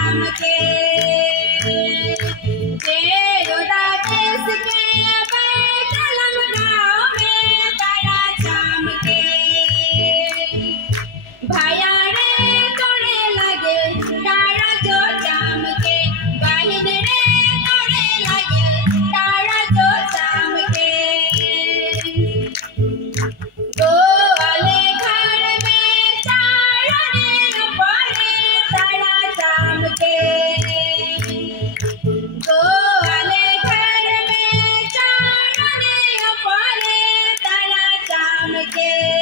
चमके तेरा देश के बैतलम गाँव में तारा चमके भैया रे तोड़े लगे तारा जो चमके बहिन रे तोड़े लगे तारा जो चमके दो वाले घर में चारों पड़े तारा चमके दो वाले घर में चारों पड़े तारा चमके।